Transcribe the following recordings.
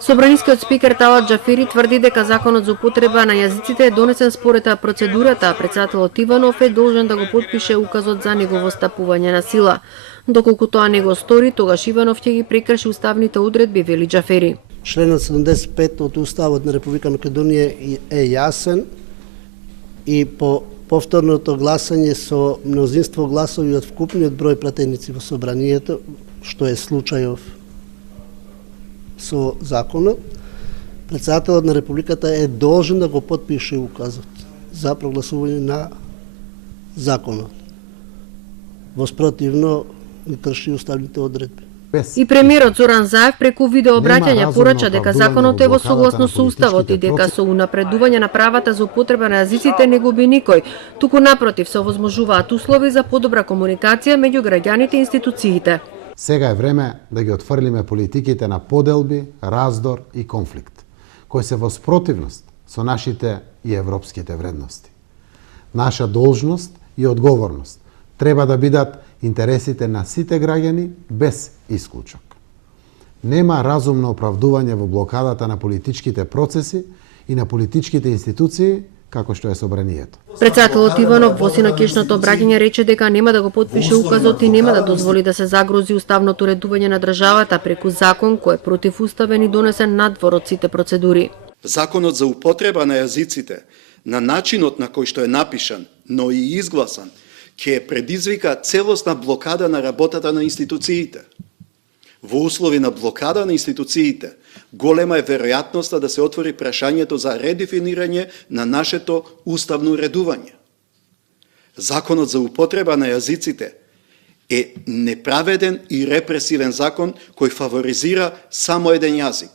Собранискиот спикер Талат Џафери тврди дека законот за употреба на јазиците е донесен според процедурата, а председателот Иванов е должен да го потпише указот за негово стапување на сила. Доколку тоа не го стори, тогаш Иванов ќе ги прекрши уставните одредби, вели Џафери. Членот 75 од Уставот на Република Македонија е јасен и по повторното гласање со мнозинство гласови од вкупниот број пратеници во собранието, што е случајов со законот, председателот на Републиката е должен да го потпише указот за прогласување на законот. Воспротивно ги крши уставните одредби. И премиерот Зоран Заев преку видеообраќање порача дека законот е во согласност со уставот и дека со унапредување на правата за употреба на јазиците не губи никој, туку напротив се овозможуваат услови за подобра комуникација меѓу граѓаните и институциите. Сега е време да ги отфрлиме политиките на поделби, раздор и конфликт, кои се во спротивност со нашите и европските вредности. Наша должност и одговорност треба да бидат интересите на сите граѓани без исклучок. Нема разумно оправдување во блокадата на политичките процеси и на политичките институции, како што е собранието. Председателот Иванов во синокешното обраќање рече дека нема да го потпише указот и нема да дозволи да се загрози уставното редување на државата преку закон кој е противуставен и донесен надвор од сите процедури. Законот за употреба на јазиците, на начинот на кој што е напишан, но и изгласан, ќе предизвика целосна блокада на работата на институциите. Во услови на блокада на институциите, голема е веројатноста да се отвори прашањето за редефинирање на нашето уставно уредување. Законот за употреба на јазиците е неправеден и репресивен закон кој фаворизира само еден јазик.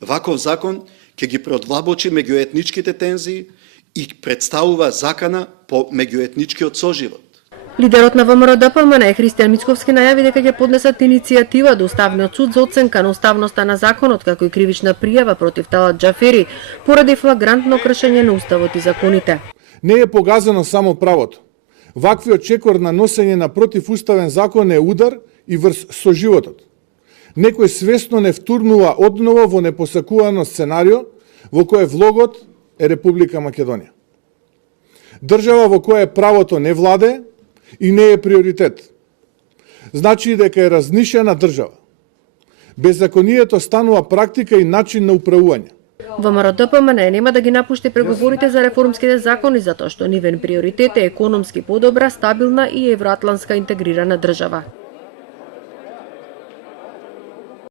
Ваков закон ќе ги продлабочи меѓуетничките тензии и представува закана по меѓуетничкиот соживот. Лидерот на ВМРО ДПМН Христијан Мицковски најави дека ќе поднесат иницијатива до Уставниот суд за оценка на уставноста на законот, како и кривична пријава против Талат Џафери поради флагрантно кршење на уставот и законите. Не е погазено само правото. Ваквиот чекор на носење на противуставен закон е удар и врз соживотот. Некој свесно не втурнува одново во непосакувано сценарио во кое влогот е Република Македонија. Држава во која правото не владее и не е приоритет. Значи дека е разнишена држава. Беззаконието станува практика и начин на управување. ВМРО ДПМН нема да ги напушти преговорите за реформските закони затоа што нивен приоритет е економски подобра, стабилна и евроатлантска интегрирана држава.